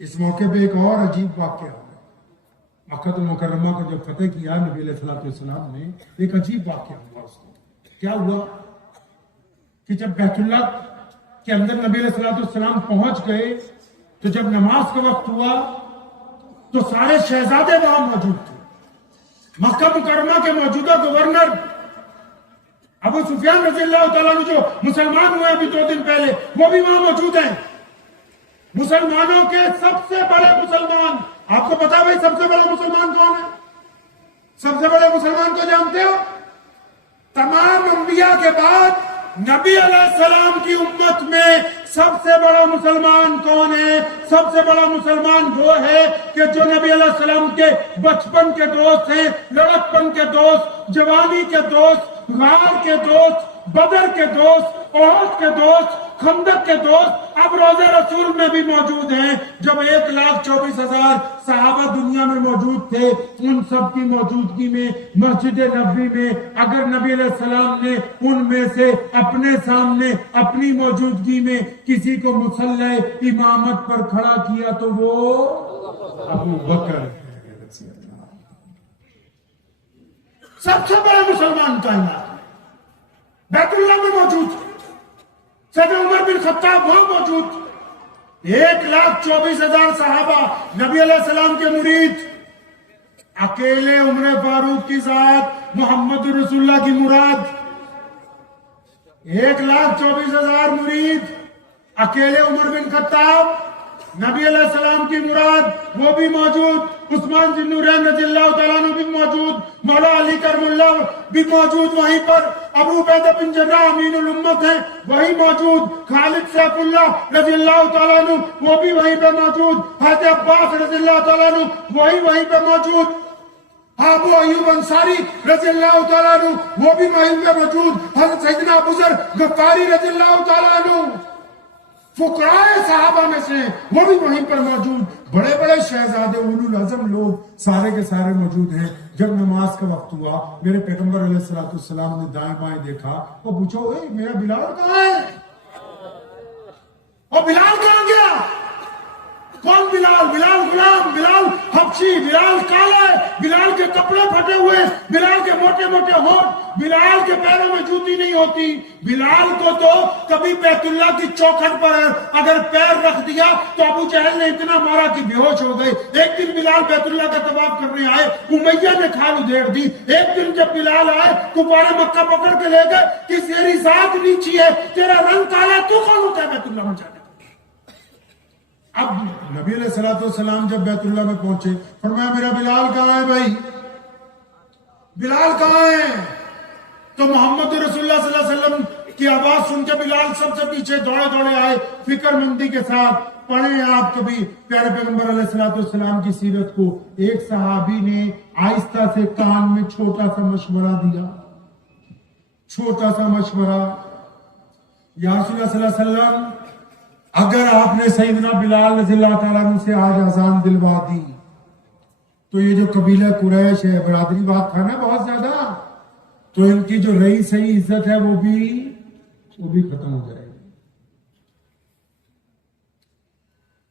اس موقع پہ ایک اور عجیب واقعہ ہوا۔ مکہ المکرمہ کو جب فتح کیا نبی علیہ السلام نے، ایک عجیب واقعہ ہوا اس کو۔ کیا ہوا کہ جب بیت اللہ کے اندر نبی علیہ السلام پہنچ گئے تو جب نماز کا وقت ہوا تو سارے شہزادے وہاں موجود تھے۔ مکہ مکرمہ کے موجودہ گورنر ابو سفیان رضی اللہ تعالیٰ عنہ جو مسلمان ہوئے ابھی 2 دن پہلے، وہ بھی وہاں موجود ہیں۔ مسلمانوں کے سب سے بڑے مسلمان، آپ کو پتا بھائی سب سے بڑے مسلمان کون ہے؟ سب سے بڑے مسلمان کو جانتے ہو؟ تمام انبیاء کے بعد نبی علیہ السلام کی امت میں سب سے بڑا مسلمان کون ہے؟ سب سے بڑا مسلمان وہ ہے کہ جو نبی علیہ السلام کے بچپن کے دوست ہیں، لڑکپن کے دوست، جوانی کے دوست، غار کے دوست، بدر کے دوست، احد کے دوست، خندق کے دوست، اب روضہ رسول میں بھی موجود ہیں۔ جب 1,24,000 صحابہ دنیا میں موجود تھے، ان سب کی موجودگی میں مسجد نبوی میں اگر نبی علیہ السلام نے ان میں سے اپنے سامنے اپنی موجودگی میں کسی کو مصلی امامت پر کھڑا کیا تو وہ ابو بکر ہے۔ سب سے بڑا مسلمان کائنات بیت اللہ میں موجود ہے۔ سیدنا عمر بن خطاب وہاں موجود۔ 1,24,000 صحابہ نبی علیہ السلام کے مرید، اکیلے عمر فاروق کی ذات محمد رسول اللہ کی مراد۔ 1,24,000 مرید، اکیلے عمر بن خطاب نبی علیہ السلام کی مراد، وہ بھی موجود۔ عثمان ذی النورین رضی اللہ تعالیٰ عنہ بھی موجود، مولا علی کرم اللہ بھی موجود وہیں پر، ابو عبیدہ بن جراح امین الامت ہیں وہی موجود، خالد سیف اللہ رضی اللہ تعالیٰ عنہ وہ بھی وہیں پہ موجود، حضرت عباس رضی اللہ تعالیٰ عنہ وہیں پہ موجود، ابو ایوب انصاری رضی اللہ تعالیٰ عنہ وہ بھی وہیں پہ موجود، حضرت سیدنا ابو ذر غفاری رضی اللہ تعالیٰ عنہ فقراء صحابہ میں سے وہ بھی وہیں پر موجود، بڑے بڑے شہزادے اولو العزم لوگ سارے کے سارے موجود ہیں۔ جب نماز کا وقت ہوا، میرے پیغمبر علیہ السلام نے دائیں بائیں دیکھا اور پوچھا، اے میرا بلال کہاں ہے؟ اور بلال کہاں گیا؟ کون بلال؟ بلال غلام، بلال حبشی، بلال کالا ہے، بلال کے کپڑے پھٹے ہوئے، بلال کے موٹے موٹے ہونٹ، بلال کے پیروں میں جوتی نہیں ہوتی۔ بلال کو تو کبھی بیت اللہ کی چوکھٹ پر اگر پیر رکھ دیا تو ابو جہل نے اتنا مارا کہ بے ہوش ہو گئے۔ ایک دن بلال بیت اللہ کا طواف کرنے آئے، امیہ نے کھال ادھیڑ دی۔ ایک دن جب بلال آئے، کفار مکہ پکڑ کے لے گئے کہ تیری ذات نیچی ہے، تیرا رنگ کالا ہے، تو کون ہوتا ہے بیت اللہ میں جانے؟ اب نبی علیہ السلام جب بیت اللہ میں پہنچے، فرمایا میرا بلال کہاں ہے بھائی؟ بلال کہاں ہے؟ تو محمد رسول اللہ صلی اللہ علیہ وسلم کی آواز سن کے بلال سب سے پیچھے دوڑے آئے فکر مندی کے ساتھ۔ پڑھیں آپ کبھی پیارے پیغمبر علیہ السلام کی سیرت کو۔ ایک صحابی نے آہستہ سے کان میں چھوٹا سا مشورہ دیا، چھوٹا سا مشورہ، یا رسول اللہ صلی اللہ علیہ وسلم اگر آپ نے سیدنا بلال رضی اللہ تعالیٰ عنہ سے آج اذان دلوا دی تو یہ جو قبیلہ قریش ہے، برادری بات تھا نا بہت زیادہ، تو ان کی جو رہی صحیح عزت ہے وہ بھی ختم ہو جائے گی۔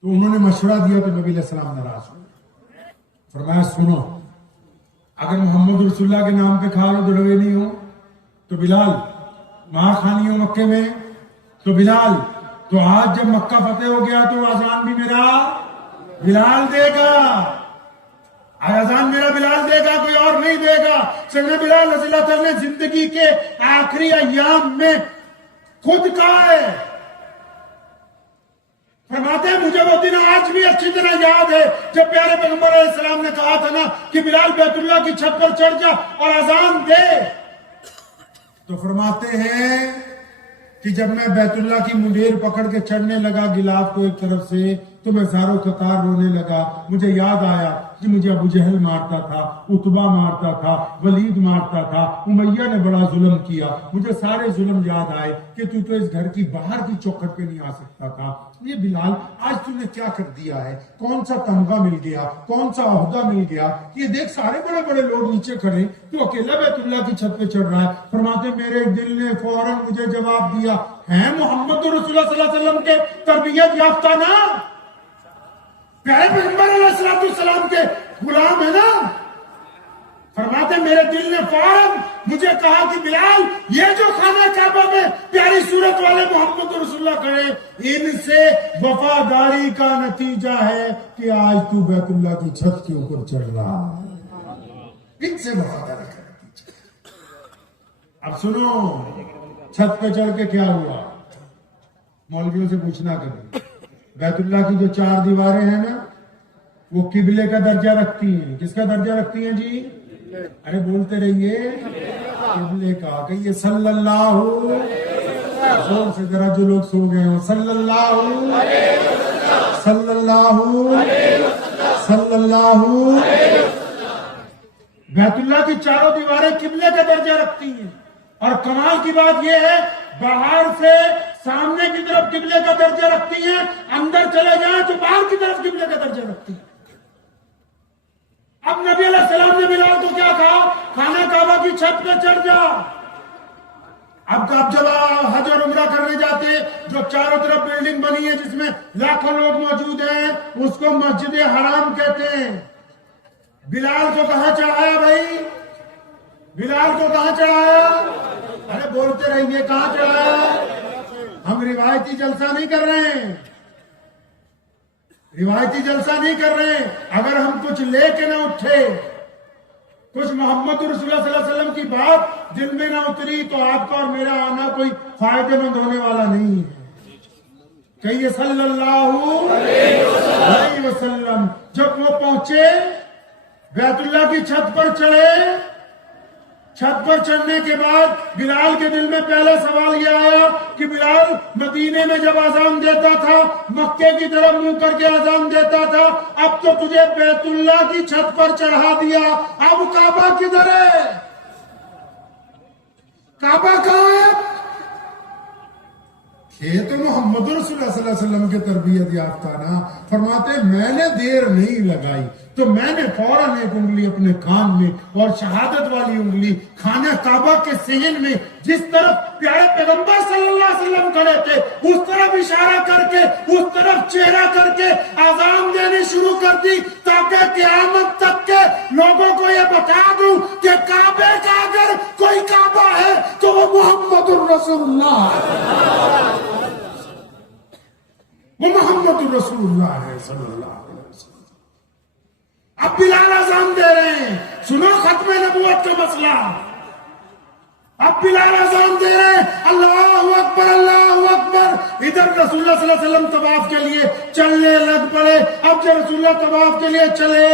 تو انہوں نے مشورہ دیا تو نبی علیہ السلام ناراض ہوئے، فرمایا سنو، اگر محمد رسول اللہ کے نام پہ کھالو دڑوے نہیں ہو تو بلال، مار خانی ہو مکے میں تو بلال، تو آج جب مکہ فتح ہو گیا تو اذان بھی میرا بلال دے گا، اذان میرا بلال دے گا، کوئی اور نہیں دے گا۔ سیدنا بلال رضی اللہ تعالیٰ نے زندگی کے آخری ایام میں خود کہا ہے، فرماتے ہیں مجھے وہ دن آج بھی اچھی طرح یاد ہے جب پیارے پیغمبر علیہ السلام نے کہا تھا نا کہ بلال بیت اللہ کی چھت پر چڑھ جا اور اذان دے، تو فرماتے ہیں کہ جب میں بیت اللہ کی منڈیر پکڑ کے چڑھنے لگا غلاف کو ایک طرف سے تو میں زارو قطار رونے لگا۔ مجھے یاد آیا کہ مجھے ابو جہل مارتا تھا، عتبہ مارتا تھا، ولید مارتا تھا، امیہ نے بڑا ظلم کیا، مجھے سارے ظلم یاد آئے کہ تو اس گھر کی باہر کی چوکھٹ پہ نہیں آ سکتا تھا۔ یہ بلال آج تو نے کیا کر دیا ہے؟ کون سا تمغہ مل گیا، کون سا عہدہ مل گیا؟ یہ دیکھ سارے بڑے بڑے لوگ نیچے کھڑے، تو اکیلا بیت اللہ کی چھت پہ چڑھ رہا ہے۔ فرماتے میرے دل نے فوراً مجھے جواب دیا، ہیں محمد رسول اللہ صلی اللہ علیہ وسلم کے تربیت یافتہ نا، پیارے پیغمبر علیہ السلام کے غلام ہے نا، فرماتے میرے دل نے فوراً مجھے کہا کہ بلال یہ جو خانہ کعبہ میں پیاری صورت والے محمد رسول اللہ کھڑے، ان سے وفاداری کا نتیجہ ہے کہ آج تو بیت اللہ کی چھت کے اوپر چڑھ رہا ہے، ان سے وفاداری کا نتیجہ۔ اب سنو چھت پہ چڑھ کے کیا ہوا، مولویوں سے پوچھنا کبھی، بیت اللہ کی جو 4 دیواریں ہیں نا وہ قبلے کا درجہ رکھتی ہیں۔ کس کا درجہ رکھتی ہیں جی؟ ارے بولتے رہیے، قبلے کا۔ کہیے صلی اللہ، زور سے ذرا جو لوگ سو گئے ہوں، صلی اللہ صلی اللہ صلی اللہ۔ بیت اللہ کی 4 دیواریں قبلے کا درجہ رکھتی ہیں، اور کمال کی بات یہ ہے باہر سے سامنے کی طرف قبلے کا درجہ رکھتی ہیں، اندر چلے جائیں تو باہر کی طرف قبلے کا درجہ رکھتی ہیں۔ اب نبی علیہ السلام نے بلال کو کیا کہا؟ خانہ کعبہ کی چھت پہ چڑھ جا۔ اب جب حج اور عمرہ کرنے جاتے، جو چاروں طرف بلڈنگ بنی ہے جس میں لاکھوں لوگ موجود ہیں، اس کو مسجد حرام کہتے ہیں۔ بلال کو کہاں چڑھایا بھائی؟ بلال کو کہاں چڑھایا؟ ارے بولتے رہیے، کہاں چڑھایا؟ ہم روایتی جلسہ نہیں کر رہے ہیں، روایتی جلسہ نہیں کر رہے ہیں۔ اگر ہم کچھ لے کے نہ اٹھے، کچھ محمد رسول اللہ صلی اللہ علیہ وسلم کی بات دل میں نہ اتری، تو آپ کا اور میرا آنا کوئی فائدے مند ہونے والا نہیں ہے۔ کہیے صلی اللہ علیہ وسلم۔ جب وہ پہنچے، بیت اللہ کی چھت پر چڑھے، چھت پر چڑھنے کے بعد بلال کے دل میں پہلا سوال یہ آیا کہ بلال مدینے میں جب اذان دیتا تھا مکے کی طرف منہ کر کے اذان دیتا تھا، اب تو تجھے بیت اللہ کی چھت پر چڑھا دیا، اب کعبہ کدھر ہے؟ کعبہ کہاں ہے؟ یہ تو محمد رسول اللہ صلی اللہ علیہ وسلم کے تربیت یافتہ نا، فرماتے میں نے دیر نہیں لگائی تو میں نے فوراً ایک انگلی اپنے کان میں اور شہادت والی انگلی خانہ کعبہ کے صحن میں جس طرف پیارے پیغمبر صلی اللہ علیہ وسلم کھڑے تھے اس طرف اشارہ کر کے، اس طرف چہرہ کر کے اذان دینی شروع کر دی، تاکہ قیامت تک کے لوگوں کو یہ بتا دوں کہ کعبے کا اگر کوئی کعبہ ہے تو وہ محمد الرسول اللہ ہے، وہ محمد الرسول اللہ ہے صلی اللہ علیہ وسلم۔ اب بلال اذان دے رہے ہیں، سنو ختم نبوت کا مسئلہ۔ اب بلال اذان دے رہے ہیں، اللہ اکبر اللہ اکبر۔ ادھر رسول اللہ صلی اللہ علیہ وسلم طواف کے لیے چلنے لگ پڑے۔ اب جب رسول اللہ طواف کے لیے چلے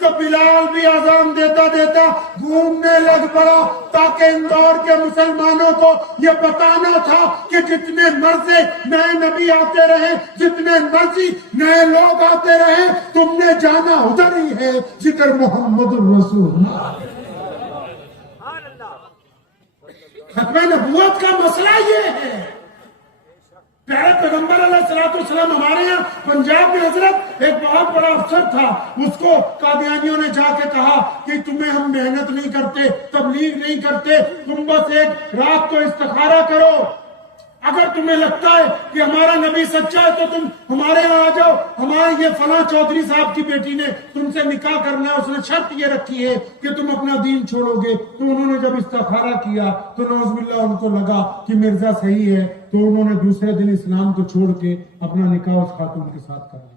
تو بلال بھی اذان دیتا دیتا گھومنے لگ پڑا، تاکہ اندور کے مسلمانوں کو یہ بتانا تھا کہ جتنے مرضی نئے نبی آتے رہے، جتنے مرضی نئے لوگ آتے رہے، تم نے جانا ادھر ہی ہے جدھر محمد الرسول اللہ۔ ختم نبوت کا مسئلہ یہ ہے۔ پیارے پیغمبر علیہ السلام ہمارے یہاں پنجاب میں حضرت ایک بہت بڑا افسر تھا، اس کو قادیانیوں نے جا کے کہا کہ تمہیں ہم محنت نہیں کرتے، تبلیغ نہیں کرتے، تم بس ایک رات کو استخارہ کرو، اگر تمہیں لگتا ہے کہ ہمارا نبی سچا ہے تو تم ہمارے یہاں آ جاؤ، ہمارے یہ فلاں چودھری صاحب کی بیٹی نے تم سے نکاح کرنا ہے، اس نے شرط یہ رکھی ہے کہ تم اپنا دین چھوڑو گے۔ تو انہوں نے جب استخارہ کیا تو نعوذ باللہ ان کو لگا کہ مرزا صحیح ہے، تو انہوں نے دوسرے دن اسلام کو چھوڑ کے اپنا نکاح اس خاتون کے ساتھ کر لیا۔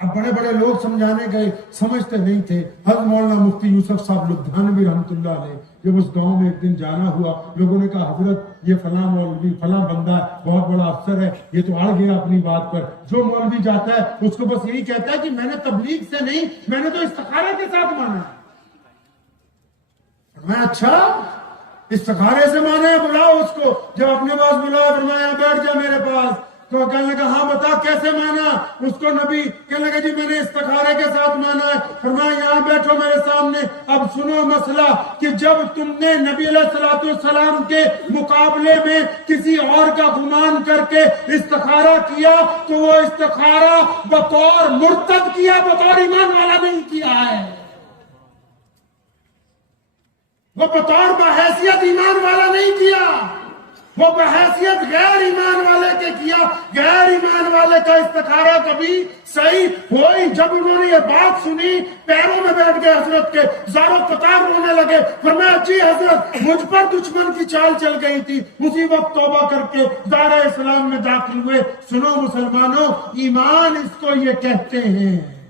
اب بڑے بڑے لوگ سمجھانے گئے، سمجھتے نہیں تھے۔ حضرت مولانا مفتی یوسف صاحب لدھیانوی رحمۃ اللہ علیہ، جب اس گاؤں میں ایک دن جانا ہوا، لوگوں نے کہا حضرت یہ فلاں مولوی فلاں بندہ ہے، بہت بڑا افسر ہے، یہ تو اڑ گیا اپنی بات پر، جو مولوی جاتا ہے اس کو بس یہی کہتا ہے کہ میں نے تبلیغ سے نہیں، میں نے تو استخارے کے ساتھ مانا ہے۔ میں اچھا استخارے سے مانا ہے، بلاؤ اس کو۔ جب اپنے پاس بلایا، فرمایا بیٹھ جا میرے پاس، تو کہنے لگا ہاں بتا کیسے مانا؟ اس کو نبی کہنے لگا جی میں نے استخارے کے ساتھ مانا ہے۔ فرمایا یہاں بیٹھو میرے سامنے، اب سنو مسئلہ کہ جب تم نے نبی علیہ السلام کے مقابلے میں کسی اور کا گمان کر کے استخارہ کیا تو وہ استخارہ بطور مرتد کیا، بطور ایمان والا نہیں کیا ہے، وہ بطور بحیثیت ایمان والا نہیں کیا۔ وہ بحیثیت غیر ایمان والے کے کیا. غیر ایمان والے کا استخارہ کبھی صحیح ہوئی. جب انہوں نے یہ بات سنی پیروں میں بیٹھ گئے حضرت کے, زاروں قطار رونے لگے. فرمایا جی حضرت مجھ پر دشمن کی چال چل گئی تھی, اسی وقت توبہ کر کے دار اسلام میں داخل ہوئے. سنو مسلمانوں, ایمان اس کو یہ کہتے ہیں.